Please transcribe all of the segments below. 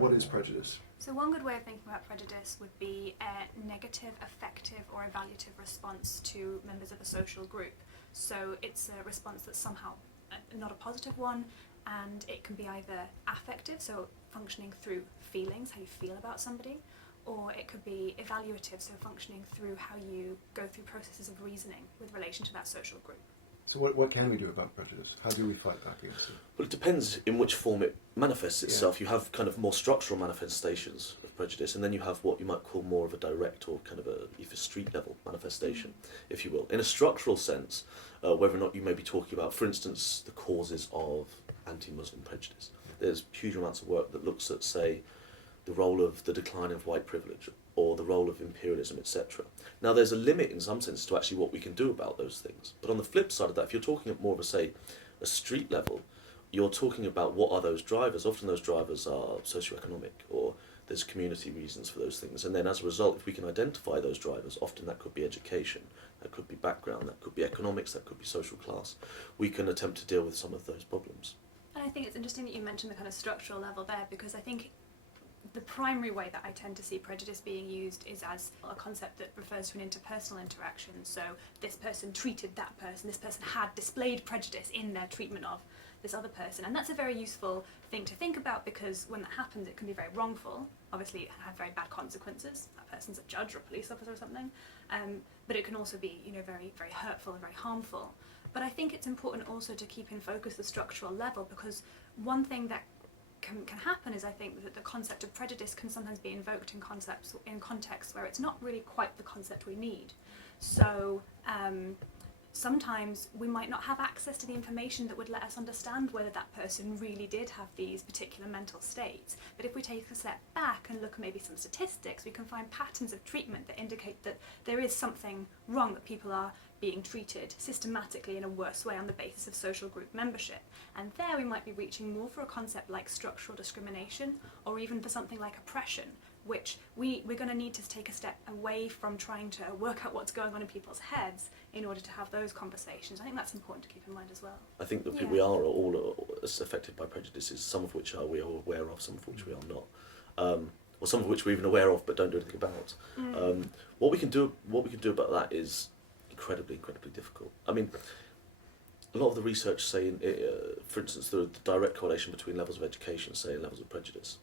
What is prejudice? So one good way of thinking about prejudice would be a negative, affective or evaluative response to members of a social group. So it's a response that's somehow not a positive one, and it can be either affective, so functioning through feelings, how you feel about somebody, or it could be evaluative, so functioning through how you go through processes of reasoning with relation to that social group. So what can we do about prejudice? How do we fight back against it? Well, it depends in which form it manifests itself. You have kind of more structural manifestations of prejudice, and then you have what you might call more of a direct or kind of a street level manifestation, if you will. In a structural sense, whether or not you may be talking about, for instance, the causes of anti-Muslim prejudice. There's huge amounts of work that looks at, say, the role of the decline of white privilege or the role of imperialism, etc. Now, there's a limit in some sense to actually what we can do about those things. But on the flip side of that, if you're talking at more of a street level, you're talking about what are those drivers. Often those drivers are socioeconomic, or there's community reasons for those things. And then as a result, if we can identify those drivers, often that could be education, that could be background, that could be economics, that could be social class, we can attempt to deal with some of those problems. And I think it's interesting that you mentioned the kind of structural level there, because I think the primary way that I tend to see prejudice being used is as a concept that refers to an interpersonal interaction. So this person treated that person, this person had displayed prejudice in their treatment of this other person. And that's a very useful thing to think about, because when that happens it can be very wrongful. Obviously it have very bad consequences. That person's a judge or a police officer or something. But it can also be, very, very hurtful and very harmful. But I think it's important also to keep in focus the structural level, because one thing that can happen is, I think, that the concept of prejudice can sometimes be invoked in contexts where it's not really quite the concept we need. So sometimes we might not have access to the information that would let us understand whether that person really did have these particular mental states. But if we take a step back and look at maybe some statistics, we can find patterns of treatment that indicate that there is something wrong, that people are being treated systematically in a worse way on the basis of social group membership. And there we might be reaching more for a concept like structural discrimination, or even for something like oppression, which we're going to need to take a step away from trying to work out what's going on in people's heads in order to have those conversations. I think that's important to keep in mind as well. I think that we are all as affected by prejudices, some of which we are aware of, some of which we are not. Or some of which we're even aware of but don't do anything about. What we can do about that is incredibly difficult. I mean, a lot of the research say, for instance, the direct correlation between levels of education, say, and levels of prejudice.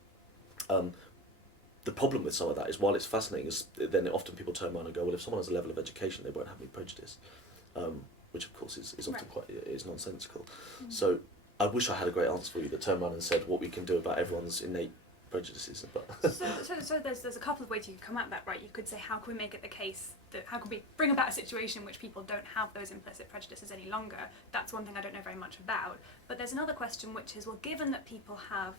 The problem with some of that is, while it's fascinating, is then often people turn around and go, well, if someone has a level of education, they won't have any prejudice, which of course is often is nonsensical. So I wish I had a great answer for you that turned around and said what we can do about everyone's innate prejudices. But so there's a couple of ways you could come at that, right? You could say, how can we make it the case that, how can we bring about a situation in which people don't have those implicit prejudices any longer? That's one thing I don't know very much about. But there's another question, which is, well, given that people have,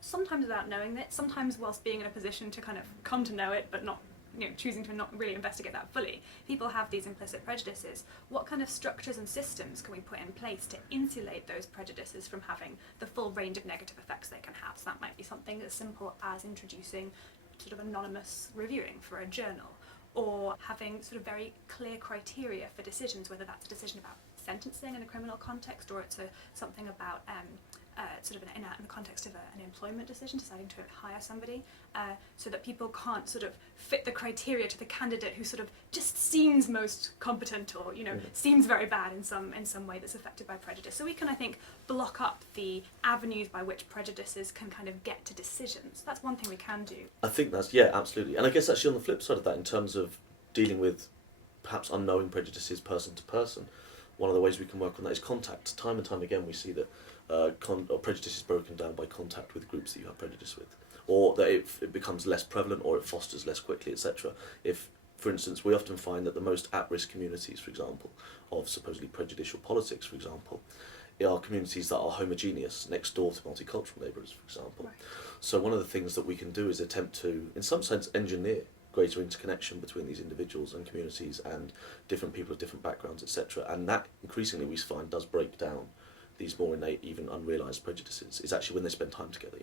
sometimes without knowing it, sometimes whilst being in a position to kind of come to know it, but not, choosing to not really investigate that fully, people have these implicit prejudices. What kind of structures and systems can we put in place to insulate those prejudices from having the full range of negative effects they can have? So that might be something as simple as introducing sort of anonymous reviewing for a journal, or having sort of very clear criteria for decisions, whether that's a decision about sentencing in a criminal context, or it's something about sort of in the context of an employment decision, deciding to hire somebody, so that people can't sort of fit the criteria to the candidate who sort of just seems most competent, or seems very bad in some way that's affected by prejudice. So we can, I think, block up the avenues by which prejudices can kind of get to decisions. That's one thing we can do. I think that's, absolutely. And I guess actually on the flip side of that, in terms of dealing with perhaps unknowing prejudices person to person, one of the ways we can work on that is contact. Time and time again we see that prejudice is broken down by contact with groups that you have prejudice with, or that it becomes less prevalent, or it fosters less quickly, etc. If, for instance, we often find that the most at-risk communities, for example, of supposedly prejudicial politics, for example, are communities that are homogeneous, next door to multicultural neighbourhoods, for example. Right. So one of the things that we can do is attempt to, in some sense, engineer greater interconnection between these individuals and communities and different people of different backgrounds, etc. And that, increasingly, we find does break down these more innate, even unrealised prejudices. It's actually when they spend time together,